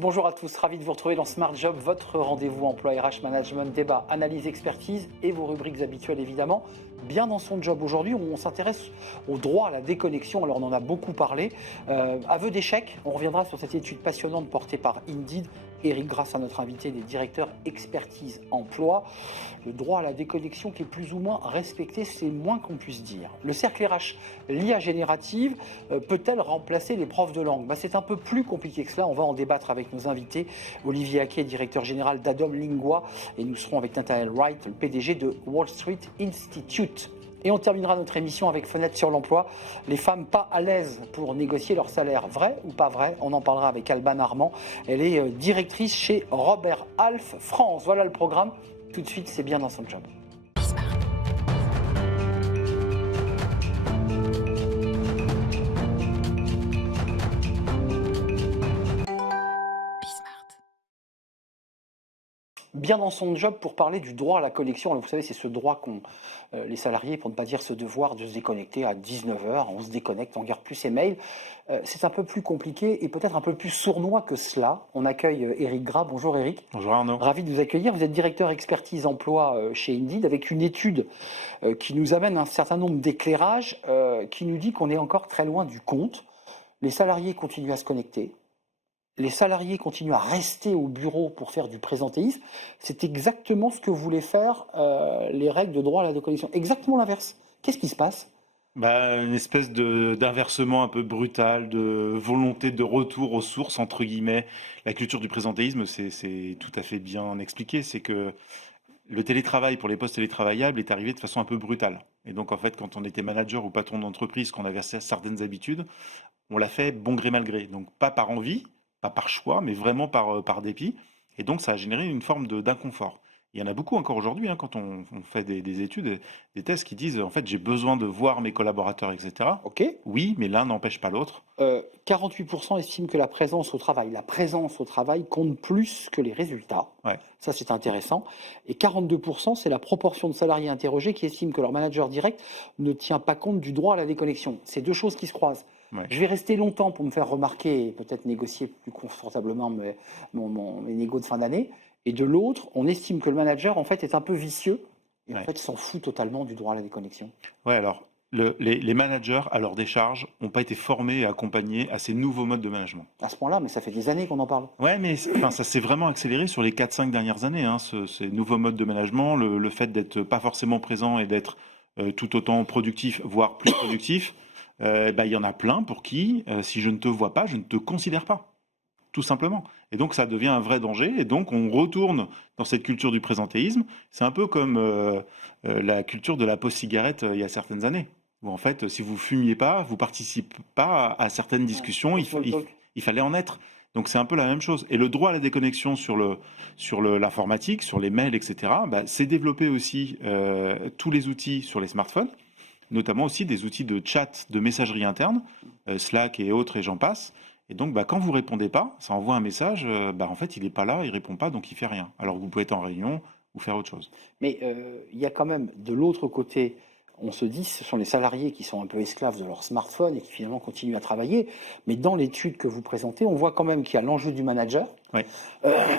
Bonjour à tous, ravi de vous retrouver dans Smart Job, votre rendez-vous emploi RH Management, débat, analyse, expertise et vos rubriques habituelles évidemment. Bien dans son job aujourd'hui, on s'intéresse au droit à la déconnexion, alors on en a beaucoup parlé. Aveu d'échec, on reviendra sur cette étude passionnante portée par Indeed. Eric, grâce à notre invité des directeurs expertise emploi, le droit à la déconnexion qui est plus ou moins respecté, c'est le moins qu'on puisse dire. Le cercle RH, l'IA générative, peut-elle remplacer les profs de langue? C'est un peu plus compliqué que cela, on va en débattre avec nos invités. Olivier Haquet, directeur général d'Adom Lingua, et nous serons avec Nathaniel Wright, le PDG de Wall Street Institute. Et on terminera notre émission avec Fenêtre sur l'emploi. Les femmes pas à l'aise pour négocier leur salaire. Vrai ou pas vrai? On en parlera avec Alban Armand. Elle est directrice chez Robert Half France. Voilà le programme. Tout de suite, c'est bien dans son job. Bien dans son job pour parler du droit à la connexion. Alors vous savez, c'est ce droit qu'ont les salariés, pour ne pas dire ce devoir de se déconnecter à 19h. On se déconnecte, on ne regarde plus ses mails. C'est un peu plus compliqué et peut-être un peu plus sournois que cela. On accueille Eric Gras. Bonjour Eric. Bonjour Arnaud. Ravi de vous accueillir. Vous êtes directeur expertise emploi chez Indeed avec une étude qui nous amène un certain nombre d'éclairages qui nous dit qu'on est encore très loin du compte. Les salariés continuent à se connecter. Les salariés continuent à rester au bureau pour faire du présentéisme. C'est exactement ce que voulaient faire les règles de droit à la déconnexion. Exactement l'inverse. Qu'est-ce qui se passe? Une espèce d'inversement un peu brutal, de volonté de retour aux sources, entre guillemets. La culture du présentéisme, c'est tout à fait bien expliqué. C'est que le télétravail pour les postes télétravaillables est arrivé de façon un peu brutale. Et donc, en fait, quand on était manager ou patron d'entreprise, qu'on avait certaines habitudes, on l'a fait bon gré mal gré. Donc, pas par envie, pas par choix, mais vraiment par dépit. Et donc, ça a généré une forme d'inconfort. Il y en a beaucoup encore aujourd'hui, quand on fait des études, des tests qui disent, en fait, j'ai besoin de voir mes collaborateurs, etc. Ok. Oui, mais l'un n'empêche pas l'autre. 48% estiment que la présence au travail compte plus que les résultats. Ouais. Ça, c'est intéressant. Et 42%, c'est la proportion de salariés interrogés qui estiment que leur manager direct ne tient pas compte du droit à la déconnexion. C'est deux choses qui se croisent. Ouais. Je vais rester longtemps pour me faire remarquer et peut-être négocier plus confortablement mes négos de fin d'année. Et de l'autre, on estime que le manager, en fait, est un peu vicieux et en fait, s'en fout totalement du droit à la déconnexion. Ouais, alors, les managers, à leur décharge, n'ont pas été formés et accompagnés à ces nouveaux modes de management. À ce point-là, mais ça fait des années qu'on en parle. Ouais, mais ça s'est vraiment accéléré sur les 4-5 dernières années, ces nouveaux modes de management, le fait d'être pas forcément présent et d'être tout autant productif, voire plus productif. Il y en a plein pour qui, si je ne te vois pas, je ne te considère pas. Tout simplement. Et donc, ça devient un vrai danger. Et donc, on retourne dans cette culture du présentéisme. C'est un peu comme la culture de la pause cigarette il y a certaines années. Où, en fait, si vous fumiez pas, vous participez pas à certaines discussions. Il fallait en être. Donc, c'est un peu la même chose. Et le droit à la déconnexion sur l'informatique, sur les mails, etc., c'est développer aussi tous les outils sur les smartphones, notamment aussi des outils de chat, de messagerie interne, Slack et autres, et j'en passe. Et donc, quand vous répondez pas, ça envoie un message, en fait, il n'est pas là, il répond pas, donc il fait rien. Alors que vous pouvez être en réunion ou faire autre chose. Mais il y a quand même, de l'autre côté, on se dit, ce sont les salariés qui sont un peu esclaves de leur smartphone et qui finalement continuent à travailler. Mais dans l'étude que vous présentez, on voit quand même qu'il y a l'enjeu du manager. Ouais.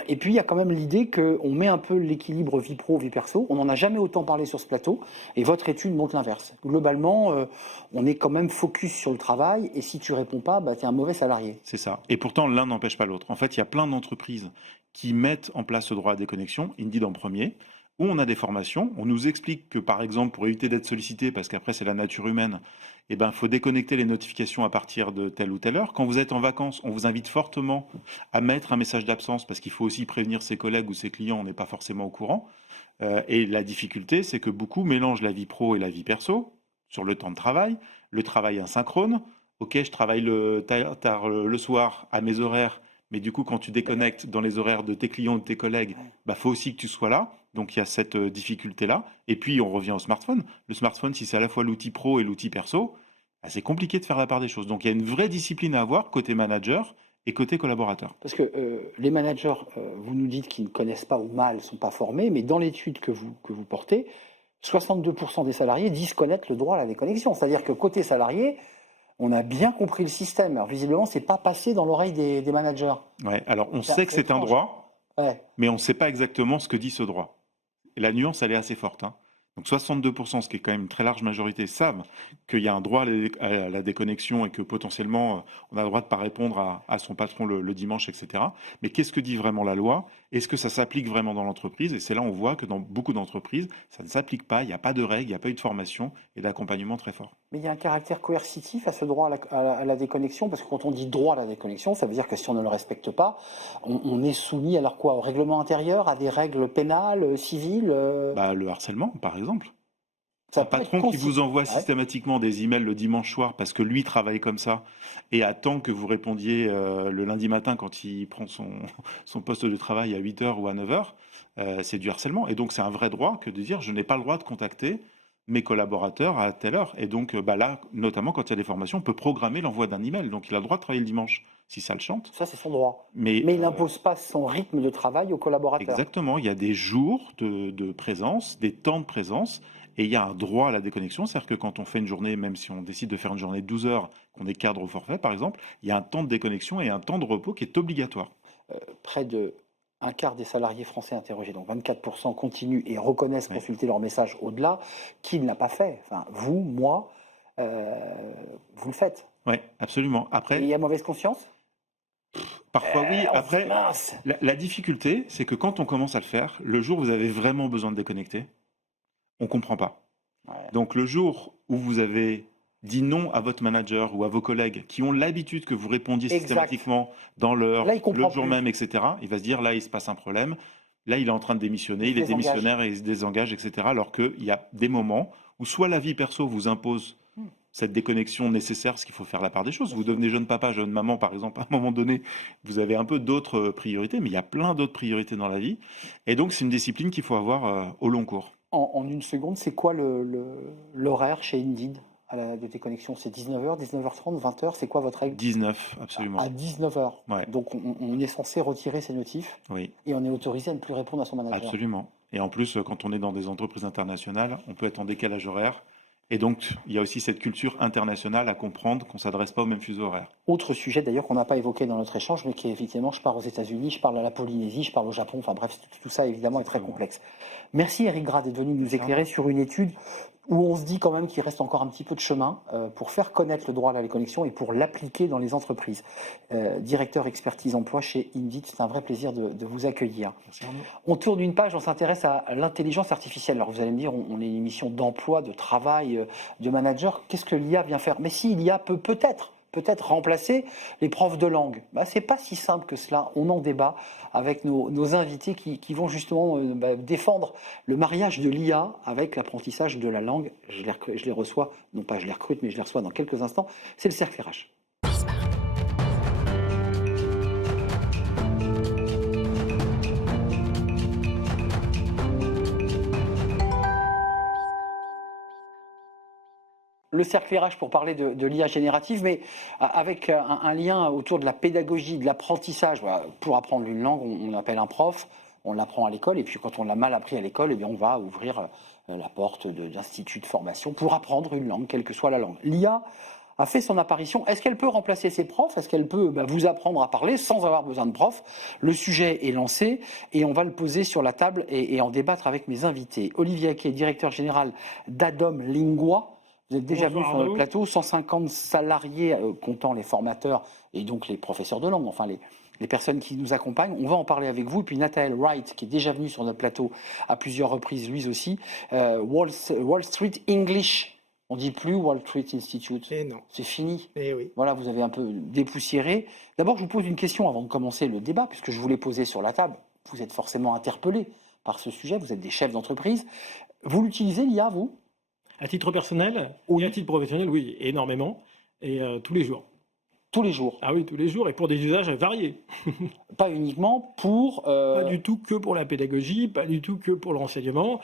Et puis, il y a quand même l'idée qu'on met un peu l'équilibre vie pro, vie perso. On n'en a jamais autant parlé sur ce plateau. Et votre étude montre l'inverse. Globalement, on est quand même focus sur le travail. Et si tu réponds pas, tu es un mauvais salarié. C'est ça. Et pourtant, l'un n'empêche pas l'autre. En fait, il y a plein d'entreprises qui mettent en place ce droit à déconnexion, Indeed en premier, où on a des formations. On nous explique que, par exemple, pour éviter d'être sollicité, parce qu'après c'est la nature humaine, faut déconnecter les notifications à partir de telle ou telle heure. Quand vous êtes en vacances, on vous invite fortement à mettre un message d'absence, parce qu'il faut aussi prévenir ses collègues ou ses clients, on n'est pas forcément au courant. Et la difficulté, c'est que beaucoup mélangent la vie pro et la vie perso sur le temps de travail, le travail asynchrone. Ok, je travaille tard le soir à mes horaires, mais du coup, quand tu déconnectes dans les horaires de tes clients ou de tes collègues, faut aussi que tu sois là. Donc, il y a cette difficulté-là. Et puis, on revient au smartphone. Le smartphone, si c'est à la fois l'outil pro et l'outil perso, c'est compliqué de faire la part des choses. Donc, il y a une vraie discipline à avoir côté manager et côté collaborateur. Parce que les managers, vous nous dites qu'ils ne connaissent pas ou mal, ne sont pas formés, mais dans l'étude que vous portez, 62% des salariés disent connaître le droit à la déconnexion. C'est-à-dire que côté salarié, On a bien compris le système. Alors, visiblement, c'est pas passé dans l'oreille des managers. Ouais, alors on C'est sait que c'est un étrange. droit, Ouais. mais on ne sait pas exactement ce que dit ce droit. Et la nuance, elle est assez forte, hein. Donc 62%, ce qui est quand même une très large majorité, savent qu'il y a un droit à la déconnexion et que potentiellement on a le droit de ne pas répondre à son patron le dimanche, etc. Mais qu'est-ce que dit vraiment la loi? Est-ce que ça s'applique vraiment dans l'entreprise? Et c'est là où on voit que dans beaucoup d'entreprises, ça ne s'applique pas, il n'y a pas de règles, il n'y a pas eu de formation et d'accompagnement très fort. Mais il y a un caractère coercitif à ce droit à la déconnexion, parce que quand on dit droit à la déconnexion, ça veut dire que si on ne le respecte pas, on est soumis alors quoi, au règlement intérieur, à des règles pénales, civiles Bah, le harcèlement, par exemple. ça Un peut être patron qui vous envoie Ouais. systématiquement des emails le dimanche soir parce que lui travaille comme ça et attend que vous répondiez le lundi matin quand il prend son poste de travail à 8 heures ou à 9 heures, c'est du harcèlement. Et donc c'est un vrai droit que de dire je n'ai pas le droit de contacter mes collaborateurs à telle heure. Et donc bah là, notamment quand il y a des formations, on peut programmer l'envoi d'un email. Donc il a le droit de travailler le dimanche si ça le chante. Ça, c'est son droit. Mais Mais il n'impose pas son rythme de travail aux collaborateurs. exactement, il y a des jours de présence, des temps de présence, et il y a un droit à la déconnexion. C'est-à-dire que quand on fait une journée, même si on décide de faire une journée de 12 heures, qu'on est cadre au forfait par exemple, il y a un temps de déconnexion et un temps de repos qui est obligatoire. Près de un quart des salariés français interrogés, donc 24%, continuent et reconnaissent Ouais. consulter leur message au-delà. Qui ne l'a pas fait? Enfin, vous, moi, vous le faites. Oui, absolument. Et il Après, y a mauvaise conscience? parfois oui, On se dit, après, mince. la difficulté, c'est que quand on commence à le faire, le jour où vous avez vraiment besoin de déconnecter, on ne comprend pas. Ouais. Donc le jour où vous avez dit non à votre manager ou à vos collègues qui ont l'habitude que vous répondiez Exact. systématiquement dans l'heure, Là, il comprend le jour plus. même, etc., il va se dire là, il se passe un problème. Là, il est en train de démissionner, Il il se est désengage. démissionnaire et il se désengage, etc. Alors qu'il y a des moments où soit la vie perso vous impose cette déconnexion nécessaire, parce qu'il faut faire la part des choses. Vous devenez jeune papa, jeune maman, par exemple, à un moment donné, vous avez un peu d'autres priorités, mais il y a plein d'autres priorités dans la vie. Et donc, c'est une discipline qu'il faut avoir au long cours. En une seconde, c'est quoi l'horaire chez Indeed de déconnexion? C'est 19h, 19h30, 20h? C'est quoi votre règle? 19, absolument. À 19h. Ouais. Donc on est censé retirer ses notifs Oui, et on est autorisé à ne plus répondre à son manager. absolument. Et en plus, quand on est dans des entreprises internationales, on peut être en décalage horaire. Et donc, il y a aussi cette culture internationale à comprendre qu'on ne s'adresse pas au même fuseau horaire. Autre sujet d'ailleurs qu'on n'a pas évoqué dans notre échange, mais qui est effectivement, je pars aux États-Unis, je parle à la Polynésie, je parle au Japon, enfin bref, tout ça évidemment est très complexe. Merci Eric Grad d'être venu nous éclairer sur une étude où on se dit quand même qu'il reste encore un petit peu de chemin pour faire connaître le droit à la déconnexion et pour l'appliquer dans les entreprises. Directeur expertise emploi chez Indeed, c'est un vrai plaisir de vous accueillir. Merci Arnaud. On tourne une page, on s'intéresse à l'intelligence artificielle. Alors vous allez me dire, on est une émission d'emploi, de travail, de manager. Qu'est-ce que l'IA vient faire? Mais si, l'IA peut peut-être remplacer les profs de langue. Bah, c'est pas si simple que cela. On en débat avec nos invités qui vont justement défendre le mariage de l'IA avec l'apprentissage de la langue. Je les reçois, non pas je les recrute, mais je les reçois dans quelques instants. C'est le Cercle RH. Le cercle RH pour parler de l'IA générative, mais avec un lien autour de la pédagogie, de l'apprentissage. Voilà, pour apprendre une langue, on appelle un prof, on l'apprend à l'école, et puis quand on l'a mal appris à l'école, eh bien on va ouvrir la porte d'instituts de formation pour apprendre une langue, quelle que soit la langue. L'IA a fait son apparition. Est-ce qu'elle peut remplacer ses profs? Est-ce qu'elle peut vous apprendre à parler sans avoir besoin de prof? Le sujet est lancé et on va le poser sur la table et en débattre avec mes invités. Olivier Haquet, directeur général d'Adom Lingua. Vous êtes déjà venu sur notre plateau, 150 salariés comptant les formateurs et donc les professeurs de langue, enfin les personnes qui nous accompagnent. On va en parler avec vous. Et puis Nathael Wright, qui est déjà venu sur notre plateau à plusieurs reprises, lui aussi. Wall Street English. On dit plus Wall Street Institute. Et non. C'est fini. Et oui. Voilà, vous avez un peu dépoussiéré. D'abord, je vous pose une question avant de commencer le débat, puisque je vous l'ai posé sur la table. Vous êtes forcément interpellé par ce sujet. Vous êtes des chefs d'entreprise. Vous l'utilisez, l'IA, vous? À titre personnel Oui. et à titre professionnel, oui, énormément. Et tous les jours. Tous les jours. Ah oui, tous les jours, et pour des usages variés. Pas uniquement pour... Pas du tout que pour la pédagogie, pas du tout que pour le renseignement.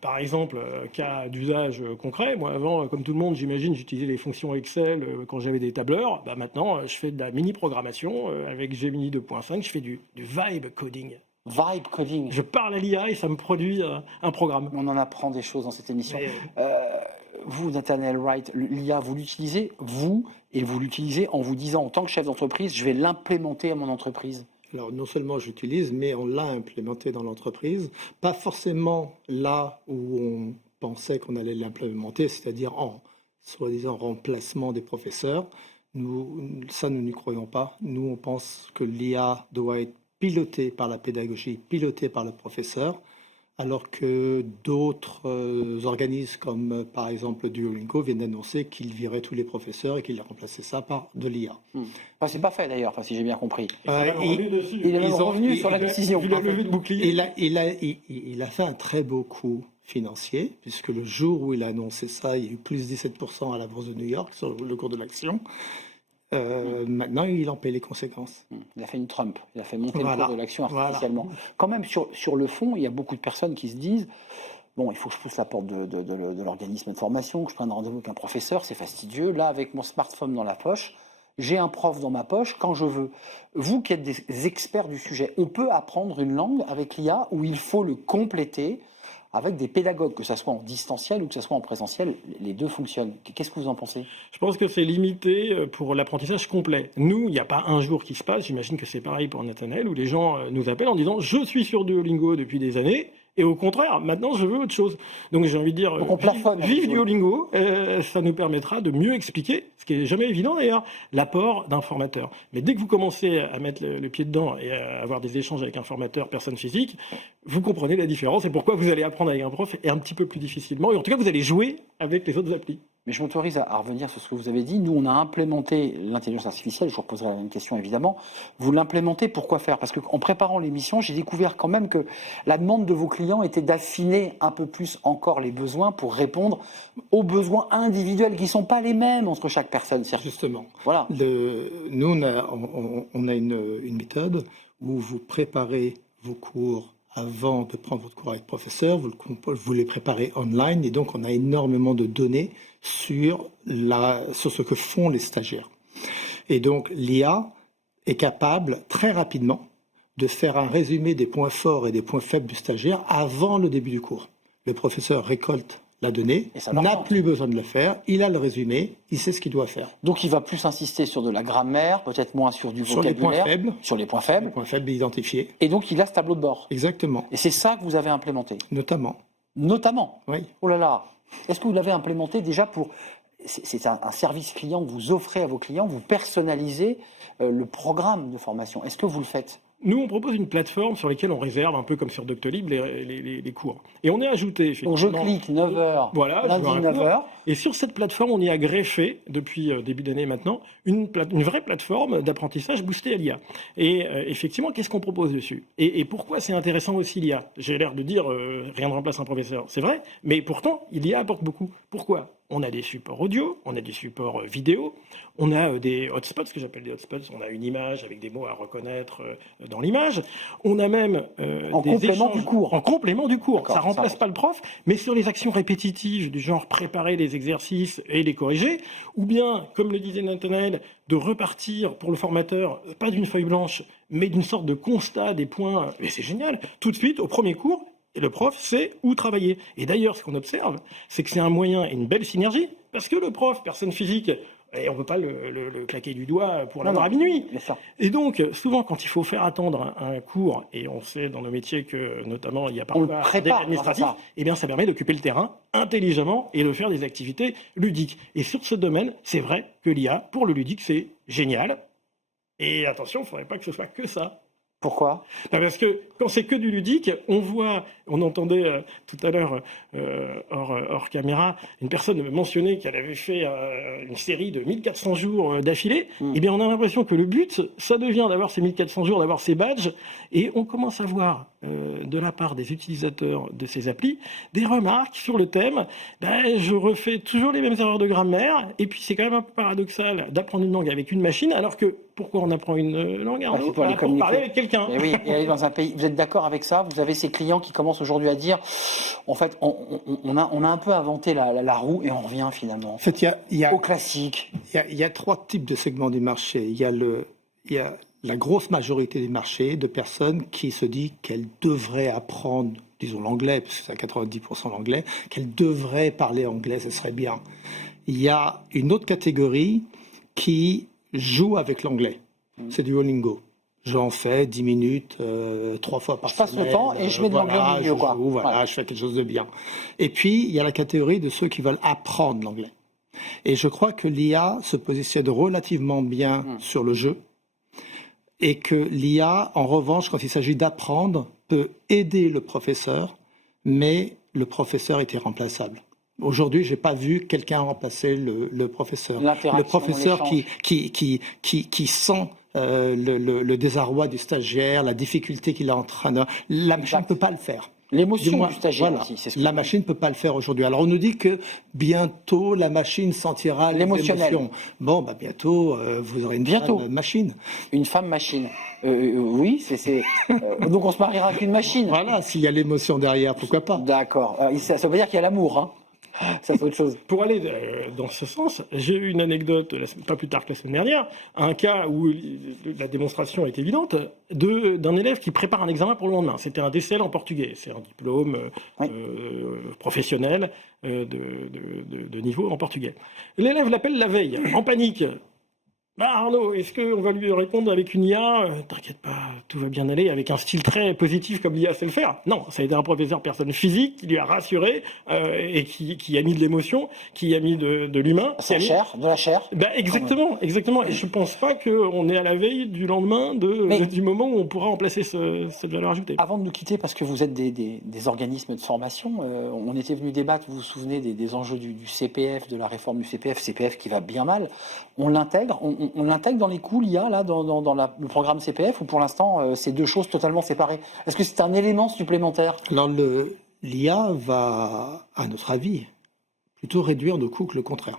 Par exemple, cas d'usage concret, moi avant, comme tout le monde, j'imagine, j'utilisais les fonctions Excel quand j'avais des tableurs. Bah, maintenant, je fais de la mini-programmation avec Gemini 2.5, je fais du vibe coding. Vibe coding. Je parle à l'IA et ça me produit un programme. On en apprend des choses dans cette émission. vous, Nathaniel Wright, l'IA, vous l'utilisez, vous, et vous l'utilisez en vous disant, en tant que chef d'entreprise, je vais l'implémenter à mon entreprise. Alors, non seulement j'utilise, mais on l'a implémenté dans l'entreprise. Pas forcément là où on pensait qu'on allait l'implémenter, c'est-à-dire en soi-disant remplacement des professeurs. Nous n'y croyons pas. Nous, on pense que l'IA doit être pilotée par la pédagogie, pilotée par le professeur, alors que d'autres organismes, comme par exemple Duolingo, viennent d'annoncer qu'ils viraient tous les professeurs et qu'ils remplaçaient ça par de l'IA. Enfin, c'est pas fait d'ailleurs, si j'ai bien compris. Il Il est revenu sur la décision. Vu la levée de bouclier. Il a fait un très beau coup financier, puisque le jour où il a annoncé ça, il y a eu plus 17% à la bourse de New York sur le cours de l'action. Maintenant, il en paie les conséquences. Il a fait une Trump, il a fait monter le cours de l'action artificiellement. Quand même, sur le fond, il y a beaucoup de personnes qui se disent bon, il faut que je pousse la porte de l'organisme de formation, que je prenne rendez-vous avec un professeur, c'est fastidieux. Là, avec mon smartphone dans la poche, j'ai un prof dans ma poche quand je veux. Vous qui êtes des experts du sujet, on peut apprendre une langue avec l'IA ou il faut le compléter avec des pédagogues, que ce soit en distanciel ou que ce soit en présentiel, les deux fonctionnent. Qu'est-ce que vous en pensez? Je pense que c'est limité pour l'apprentissage complet. Nous, il n'y a pas un jour qui se passe, j'imagine que c'est pareil pour Nathaniel, où les gens nous appellent en disant « je suis sur Duolingo depuis des années ». Et au contraire, maintenant, je veux autre chose. Donc, j'ai envie de dire, vive Duolingo, ça nous permettra de mieux expliquer, ce qui n'est jamais évident d'ailleurs, l'apport d'un formateur. Mais dès que vous commencez à mettre le pied dedans et à avoir des échanges avec un formateur, personne physique, vous comprenez la différence et pourquoi vous allez apprendre avec un prof et un petit peu plus difficilement. Et en tout cas, vous allez jouer avec les autres applis. Mais je m'autorise à revenir sur ce que vous avez dit. Nous, on a implémenté l'intelligence artificielle. Je vous reposerai la même question, évidemment. Vous l'implémentez, pourquoi faire? Parce qu'en préparant l'émission, j'ai découvert quand même que la demande de vos clients était d'affiner un peu plus encore les besoins pour répondre aux besoins individuels qui ne sont pas les mêmes entre chaque personne. Justement. Voilà. Nous, on a une méthode où vous préparez vos cours avant de prendre votre cours avec le professeur, vous les préparez online et donc on a énormément de données sur ce que font les stagiaires. Et donc l'IA est capable très rapidement de faire un résumé des points forts et des points faibles du stagiaire avant le début du cours. Le professeur récolte la donnée, n'a plus besoin de le faire, il a le résumé, il sait ce qu'il doit faire. Donc il va plus insister sur de la grammaire, peut-être moins sur du vocabulaire, sur les points faibles. Les points faibles identifiés. Et donc il a ce tableau de bord. Exactement. Et c'est ça que vous avez implémenté. Notamment. Oui. Oh là là. Est-ce que vous l'avez implémenté déjà pour... C'est un service client que vous offrez à vos clients, vous personnalisez le programme de formation. Est-ce que vous le faites? Nous, on propose une plateforme sur laquelle on réserve, un peu comme sur Doctolib, les cours. Et on est ajouté, effectivement... Donc je clique 9h, voilà, lundi 9h. Et sur cette plateforme, on y a greffé, depuis début d'année maintenant, une vraie plateforme d'apprentissage boostée à l'IA. Et effectivement, qu'est-ce qu'on propose dessus? Et pourquoi c'est intéressant aussi l'IA? J'ai l'air de dire rien ne remplace un professeur, c'est vrai, mais pourtant, l'IA apporte beaucoup. Pourquoi? On a des supports audio, on a des supports vidéo, on a des hotspots, ce que j'appelle des hotspots, on a une image avec des mots à reconnaître dans l'image, on a même des échanges du cours. En complément du cours. Ça ne remplace pas le prof, mais sur les actions répétitives du genre préparer les exercices et les corriger, ou bien, comme le disait Nathaniel, de repartir pour le formateur, pas d'une feuille blanche, mais d'une sorte de constat des points, mais c'est génial, tout de suite, au premier cours, et le prof sait où travailler. Et d'ailleurs, ce qu'on observe, c'est que c'est un moyen et une belle synergie, parce que le prof, personne physique, et on ne peut pas le claquer du doigt pour l'avoir à minuit. Et donc, souvent, quand il faut faire attendre un cours, et on sait dans nos métiers que, notamment, il y a parfois des administratifs, eh bien, ça permet d'occuper le terrain intelligemment et de faire des activités ludiques. Et sur ce domaine, c'est vrai que l'IA, pour le ludique, c'est génial. Et attention, il ne faudrait pas que ce soit que ça. Pourquoi? Parce que quand c'est que du ludique, on entendait tout à l'heure hors caméra, une personne mentionner qu'elle avait fait une série de 1400 jours d'affilée. Eh bien, on a l'impression que le but, ça devient d'avoir ces 1400 jours, d'avoir ces badges, et on commence à voir de la part des utilisateurs de ces applis des remarques sur le thème. Je refais toujours les mêmes erreurs de grammaire, et puis c'est quand même un peu paradoxal d'apprendre une langue avec une machine, alors que pourquoi on apprend une langue pour parler avec quelqu'un. Et oui, et aller dans un pays. Vous êtes d'accord avec ça? Vous avez ces clients qui commencent aujourd'hui à dire, en fait, on a un peu inventé la roue et on revient finalement. En fait, au classique. Il y a trois types de segments du marché. Il y a la grosse majorité du marché de personnes qui se disent qu'elles devraient apprendre disons l'anglais, puisque c'est à 90% l'anglais, qu'elle devrait parler anglais, ce serait bien. Il y a une autre catégorie qui joue avec l'anglais. C'est du Duolingo. J'en fais 10 minutes, 3 fois par semaine. Je passe le temps et je mets de l'anglais au milieu, quoi. Je fais quelque chose de bien. Et puis, il y a la catégorie de ceux qui veulent apprendre l'anglais. Et je crois que l'IA se positionne relativement bien sur le jeu. Et que l'IA, en revanche, quand il s'agit d'apprendre, peut aider le professeur, mais le professeur est irremplaçable. Aujourd'hui, j'ai pas vu quelqu'un remplacer le professeur. Le professeur qui sent le désarroi du stagiaire, la difficulté qu'il est en train de... La machine ne peut pas le faire. L'émotion du stagiaire aussi, c'est ce que la machine ne peut pas le faire aujourd'hui. Alors on nous dit que bientôt la machine sentira l'émotion. Bon, bientôt vous aurez une femme machine. Une femme machine. Oui, donc on se mariera avec une machine. Voilà, s'il y a l'émotion derrière, pourquoi pas. D'accord. Ça veut dire qu'il y a l'amour, hein. Ça c'est autre chose. Pour aller dans ce sens, j'ai eu une anecdote, pas plus tard que la semaine dernière, un cas où la démonstration est évidente, d'un élève qui prépare un examen pour le lendemain. C'était un DCL en portugais, c'est un diplôme professionnel de niveau en portugais. L'élève l'appelle la veille, en panique. Arnaud, est-ce qu'on va lui répondre avec une IA T'inquiète pas, tout va bien aller, avec un style très positif comme l'IA sait le faire. Non, ça a été un professeur personne physique qui lui a rassuré et qui a mis de l'émotion, qui a mis de l'humain. De la chair. Exactement. Et je pense pas qu'on est à la veille du lendemain du moment où on pourra remplacer cette valeur ajoutée. Avant de nous quitter, parce que vous êtes des organismes de formation, on était venu débattre, vous vous souvenez, des enjeux du CPF, de la réforme du CPF qui va bien mal. On l'intègre, on l'intègre dans les coûts, l'IA, là, dans le programme CPF, ou pour l'instant, c'est deux choses totalement séparées? Est-ce que c'est un élément supplémentaire? Alors, l'IA va, à notre avis, plutôt réduire nos coûts que le contraire.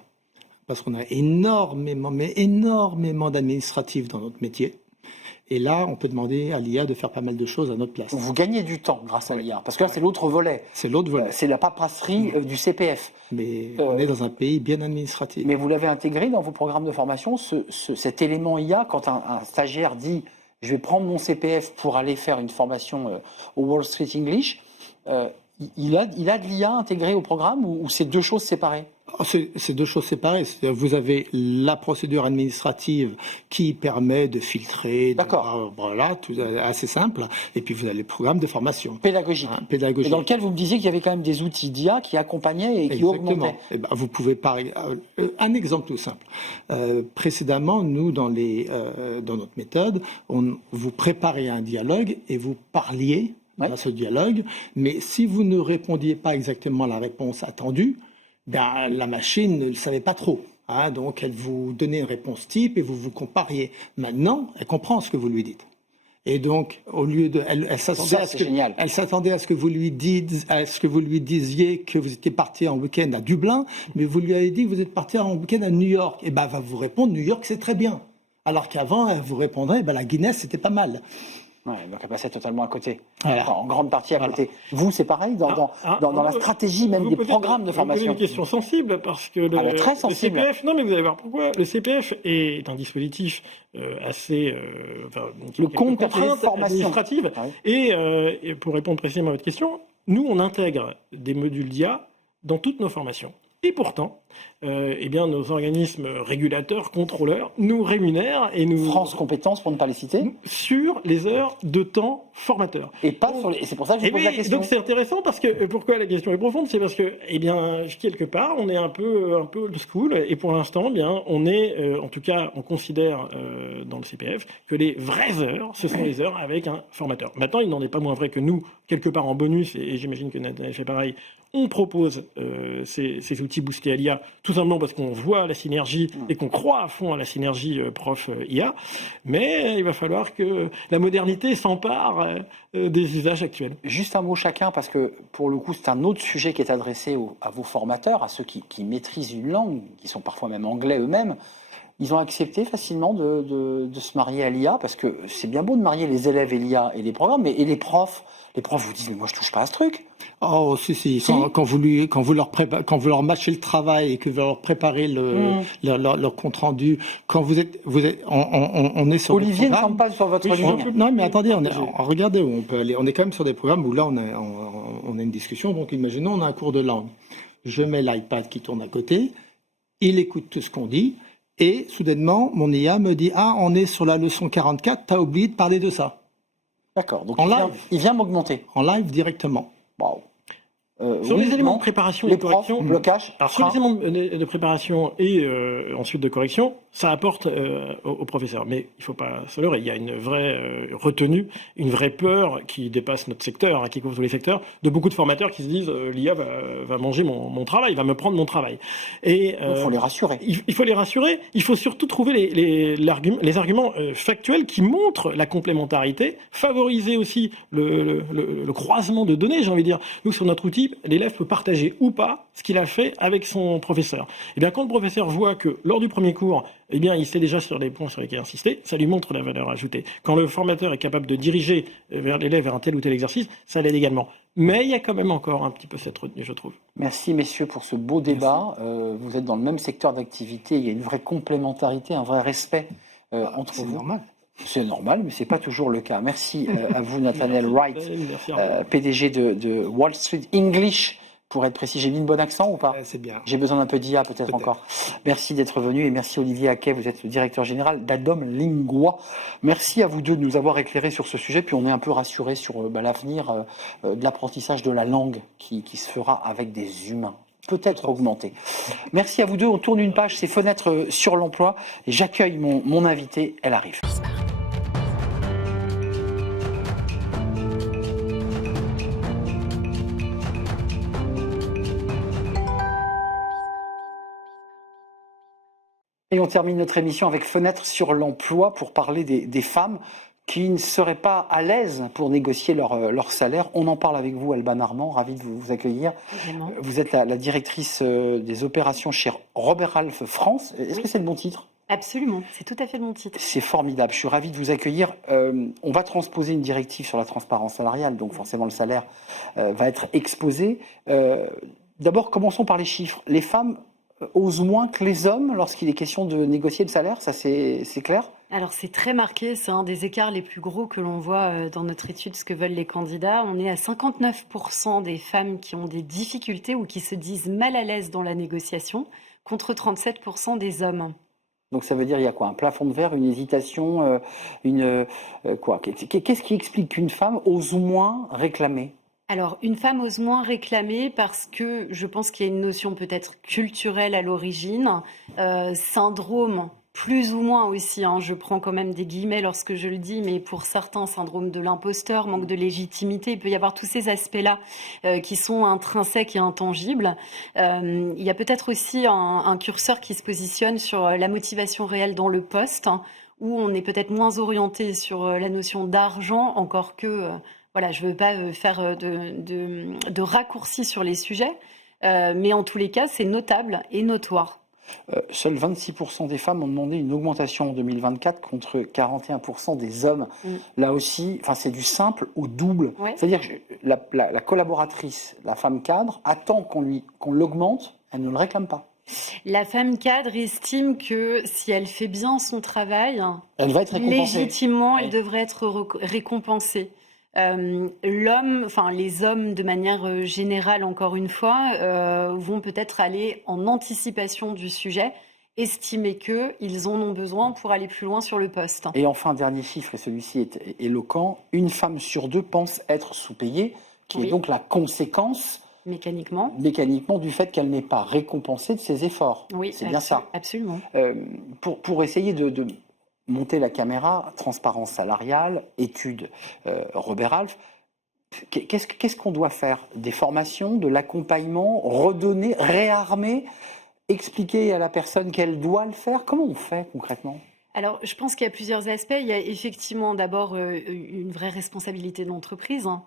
Parce qu'on a énormément d'administratifs dans notre métier. Et là, on peut demander à l'IA de faire pas mal de choses à notre place. Vous gagnez du temps grâce à l'IA, parce que là, c'est l'autre volet. C'est l'autre volet. C'est la paperasserie du CPF. Mais on est dans un pays bien administratif. Mais vous l'avez intégré dans vos programmes de formation, cet élément IA, quand un stagiaire dit « je vais prendre mon CPF pour aller faire une formation au Wall Street English », il a de l'IA intégrée au programme ou c'est deux choses séparées? C'est deux choses séparées. Vous avez la procédure administrative qui permet de filtrer, voilà, tout assez simple. Et puis vous avez le programme de formation. Pédagogique. Et dans lequel vous me disiez qu'il y avait quand même des outils d'IA qui accompagnaient et qui augmentaient. Vous pouvez un exemple tout simple. Précédemment, nous, dans notre méthode, vous préparez un dialogue et vous parliez à ce dialogue. Mais si vous ne répondiez pas exactement à la réponse attendue, la machine ne le savait pas trop. Donc, elle vous donnait une réponse type et vous compariez. Maintenant, elle comprend ce que vous lui dites. Et donc, au lieu de, elle s'attendait à ce que vous lui disiez que vous étiez parti en week-end à Dublin, mais vous lui avez dit que vous êtes parti en week-end à New York. Et elle va vous répondre New York, c'est très bien. Alors qu'avant, elle vous répondrait la Guinness, c'était pas mal. Ouais, donc elle passait totalement à côté, en grande partie à côté. Vous, c'est pareil dans la stratégie même des programmes de formation. C'est une question sensible parce que très sensible. Le CPF, non mais vous allez voir pourquoi. Le CPF est un dispositif assez le compte contrainte administrative. Et pour répondre précisément à votre question, nous on intègre des modules d'IA dans toutes nos formations. Et pourtant, nos organismes régulateurs, contrôleurs, nous rémunèrent et nous... France Compétences, pour ne pas les citer. Sur les heures de temps formateur. Et pas sur les... Et c'est pour ça que je pose la question. Donc c'est intéressant parce que... Pourquoi la question est profonde? C'est parce que, quelque part, on est un peu old school. Et pour l'instant, on est... en tout cas, on considère dans le CPF que les vraies heures, ce sont les heures avec un formateur. Maintenant, il n'en est pas moins vrai que nous, quelque part en bonus, et j'imagine que Nathalie fait pareil, on propose ces outils boostés à l'IA, tout simplement parce qu'on voit la synergie et qu'on croit à fond à la synergie prof-IA. Mais il va falloir que la modernité s'empare des usages actuels. Juste un mot chacun, parce que pour le coup, c'est un autre sujet qui est adressé à vos formateurs, à ceux qui maîtrisent une langue, qui sont parfois même anglais eux-mêmes. ils ont accepté facilement de se marier à l'IA, parce que c'est bien beau de marier les élèves et l'IA et les programmes, mais et les profs vous disent, mais moi je touche pas à ce truc. Oh, si. Quand vous leur matchez le travail et que vous leur préparez leur compte rendu, quand on est sur Olivier des ne semble programmes. pas sur votre ligne. Non, mais attendez, regardez où on peut aller. On est quand même sur des programmes où là, on a une discussion. Donc, imaginons, on a un cours de langue. Je mets l'iPad qui tourne à côté. Il écoute tout ce qu'on dit. Et soudainement, mon IA me dit, ah, on est sur la leçon 44, t'as oublié de parler de ça. D'accord, donc En il vient m'augmenter. En live directement. Waouh. Sur Oui, les éléments non. de préparation Les et de correction, profs, blocage. alors sur les éléments de préparation et ensuite de correction, ça apporte aux professeurs. Mais il ne faut pas se leurrer, il y a une vraie retenue, une vraie peur qui dépasse notre secteur, qui couvre tous les secteurs, de beaucoup de formateurs qui se disent l'IA va manger mon travail, va me prendre mon travail. Et Il faut les rassurer. il faut les rassurer. Il faut surtout trouver les arguments factuels qui montrent la complémentarité, favoriser aussi le croisement de données, j'ai envie de dire. Nous, sur notre outil, l'élève peut partager ou pas ce qu'il a fait avec son professeur. Et bien, quand le professeur voit que lors du premier cours, eh bien, il sait déjà sur les points sur lesquels insister, ça lui montre la valeur ajoutée. Quand le formateur est capable de diriger l'élève vers un tel ou tel exercice, ça l'aide également. Mais il y a quand même encore un petit peu cette retenue, je trouve. Merci messieurs pour ce beau débat. Vous êtes dans le même secteur d'activité, il y a une vraie complémentarité, un vrai respect entre vous. Normal. C'est normal, mais ce n'est pas toujours le cas. Merci à vous, Nathaniel Wright, PDG de Wall Street English, pour être précis. J'ai mis le bon accent ou pas? C'est bien. J'ai besoin d'un peu d'IA peut-être encore. Merci d'être venu et merci Olivier Haquet, vous êtes le directeur général d'Adom Lingua. Merci à vous deux de nous avoir éclairés sur ce sujet, puis on est un peu rassurés sur l'avenir de l'apprentissage de la langue qui se fera avec des humains. Peut-être augmenter. Merci à vous deux. On tourne une page, c'est Fenêtre sur l'emploi. Et j'accueille mon invité, elle arrive. Et on termine notre émission avec Fenêtre sur l'emploi pour parler des femmes qui ne seraient pas à l'aise pour négocier leur salaire. On en parle avec vous, Alban Armand, ravi de vous accueillir. Vraiment. Vous êtes la directrice des opérations chez Robert Half France. Est-ce que c'est le bon titre ? Absolument, c'est tout à fait le bon titre. C'est formidable, je suis ravi de vous accueillir. On va transposer une directive sur la transparence salariale, donc forcément le salaire va être exposé. D'abord, commençons par les chiffres. Les femmes osent moins que les hommes lorsqu'il est question de négocier le salaire, ça c'est clair ? Alors c'est très marqué, c'est un des écarts les plus gros que l'on voit dans notre étude, ce que veulent les candidats. On est à 59% des femmes qui ont des difficultés ou qui se disent mal à l'aise dans la négociation, contre 37% des hommes. Donc ça veut dire il y a quoi? Un plafond de verre, une hésitation, quoi? Qu'est-ce qui explique qu'une femme ose moins réclamer? Alors, une femme ose moins réclamer parce que je pense qu'il y a une notion peut-être culturelle à l'origine, syndrome plus ou moins aussi, hein, je prends quand même des guillemets lorsque je le dis, mais pour certains, syndrome de l'imposteur, manque de légitimité, il peut y avoir tous ces aspects-là qui sont intrinsèques et intangibles. Il y a peut-être aussi un curseur qui se positionne sur la motivation réelle dans le poste, hein, où on est peut-être moins orienté sur la notion d'argent, encore que... Voilà, je ne veux pas faire de raccourcis sur les sujets, mais en tous les cas, c'est notable et notoire. Seuls 26% des femmes ont demandé une augmentation en 2024 contre 41% des hommes. Là aussi, c'est du simple au double. Ouais. C'est-à-dire que la collaboratrice, la femme cadre, attend qu'on l'augmente, elle ne le réclame pas. La femme cadre estime que si elle fait bien son travail, Elle va être récompensée. légitimement, elle Oui. devrait être récompensée. Les hommes, de manière générale, encore une fois, vont peut-être aller en anticipation du sujet, estimer qu'ils en ont besoin pour aller plus loin sur le poste. Et enfin, dernier chiffre, et celui-ci est éloquent, une femme sur deux pense être sous-payée, qui est Oui. donc la conséquence Mécaniquement. mécaniquement du fait qu'elle n'est pas récompensée de ses efforts. Oui, C'est bien ça. Absolument. Pour essayer de monter la caméra, transparence salariale, étude Robert Half, qu'est-ce qu'on doit faire? Des formations, de l'accompagnement, redonner, réarmer, expliquer à la personne qu'elle doit le faire? Comment on fait concrètement? Alors, je pense qu'il y a plusieurs aspects. Il y a effectivement d'abord une vraie responsabilité de l'entreprise, hein.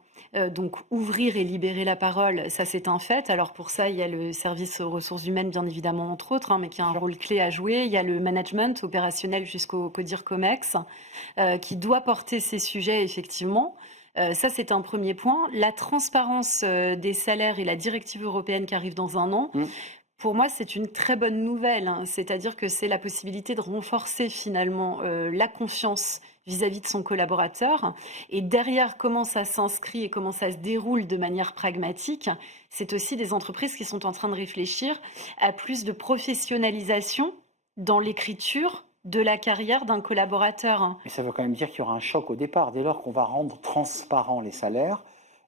Donc, ouvrir et libérer la parole, ça c'est un fait. Alors pour ça, il y a le service aux ressources humaines, bien évidemment, entre autres, hein, mais qui a un rôle clé à jouer. Il y a le management opérationnel jusqu'au CODIR COMEX, qui doit porter ces sujets, effectivement. Ça, c'est un premier point. La transparence des salaires et la directive européenne qui arrive dans un an. Pour moi, c'est une très bonne nouvelle, hein. C'est-à-dire que c'est la possibilité de renforcer finalement la confiance vis-à-vis de son collaborateur. Et derrière, comment ça s'inscrit et comment ça se déroule de manière pragmatique, c'est aussi des entreprises qui sont en train de réfléchir à plus de professionnalisation dans l'écriture de la carrière d'un collaborateur. Mais ça veut quand même dire qu'il y aura un choc au départ. Dès lors qu'on va rendre transparents les salaires,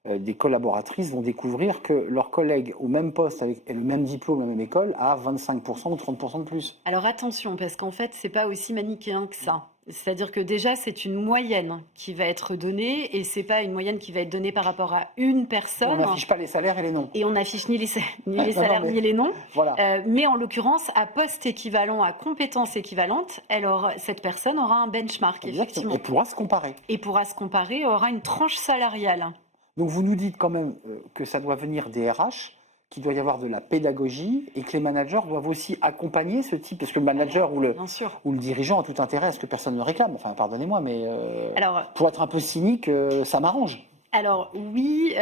des collaboratrices vont découvrir que leur collègue au même poste avec le même diplôme, la même école, a 25% ou 30% de plus. Alors attention, parce qu'en fait, c'est pas aussi manichéen que ça. C'est-à-dire que déjà, c'est une moyenne qui va être donnée et c'est pas une moyenne qui va être donnée par rapport à une personne. On n'affiche pas les salaires et les noms. Et on n'affiche ni les salaires ni les noms. Voilà. Mais en l'occurrence, à poste équivalent, à compétence équivalente, cette personne aura un benchmark, effectivement. Et pourra se comparer. Et pourra se comparer, aura une tranche salariale. Donc vous nous dites quand même que ça doit venir des RH, qu'il doit y avoir de la pédagogie et que les managers doivent aussi accompagner ce type, parce que le manager ou le dirigeant a tout intérêt à ce que personne ne réclame. Enfin, pardonnez-moi, mais pour être un peu cynique, ça m'arrange. Alors oui,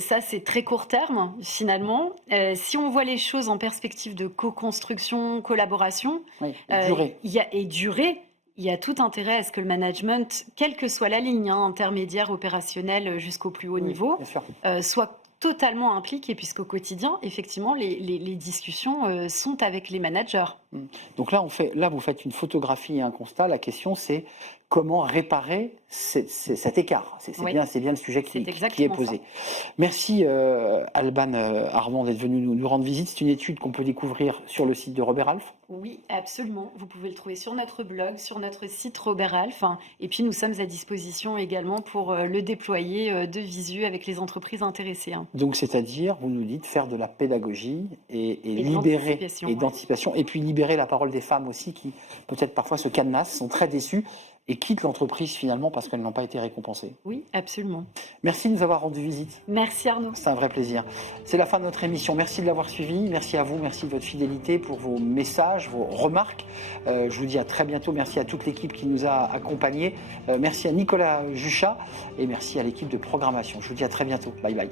ça c'est très court terme finalement. Si on voit les choses en perspective de co-construction, collaboration, durée, il y a tout intérêt à ce que le management, quelle que soit la ligne, hein, intermédiaire, opérationnelle jusqu'au plus haut niveau, soit totalement impliqué, puisqu'au quotidien, effectivement, les discussions sont avec les managers. Donc là, vous faites une photographie et un constat. La question, c'est comment réparer cet écart. C'est bien le sujet qui est posé. Ça. Merci Alban Armand d'être venu nous rendre visite. C'est une étude qu'on peut découvrir sur le site de Robert Half. Oui, absolument. Vous pouvez le trouver sur notre blog, sur notre site Robert Half. Et puis nous sommes à disposition également pour le déployer de visu avec les entreprises intéressées. Donc c'est-à-dire, vous nous dites, faire de la pédagogie et libérer et d'anticipation, et puis libérer la parole des femmes aussi qui peut-être parfois se cadenassent, sont très déçues et quittent l'entreprise finalement parce qu'elles n'ont pas été récompensées. Oui, absolument. Merci de nous avoir rendu visite. Merci Arnaud. C'est un vrai plaisir. C'est la fin de notre émission. Merci de l'avoir suivi. Merci à vous. Merci de votre fidélité pour vos messages, vos remarques. Je vous dis à très bientôt. Merci à toute l'équipe qui nous a accompagnés. Merci à Nicolas Juchat et merci à l'équipe de programmation. Je vous dis à très bientôt. Bye bye.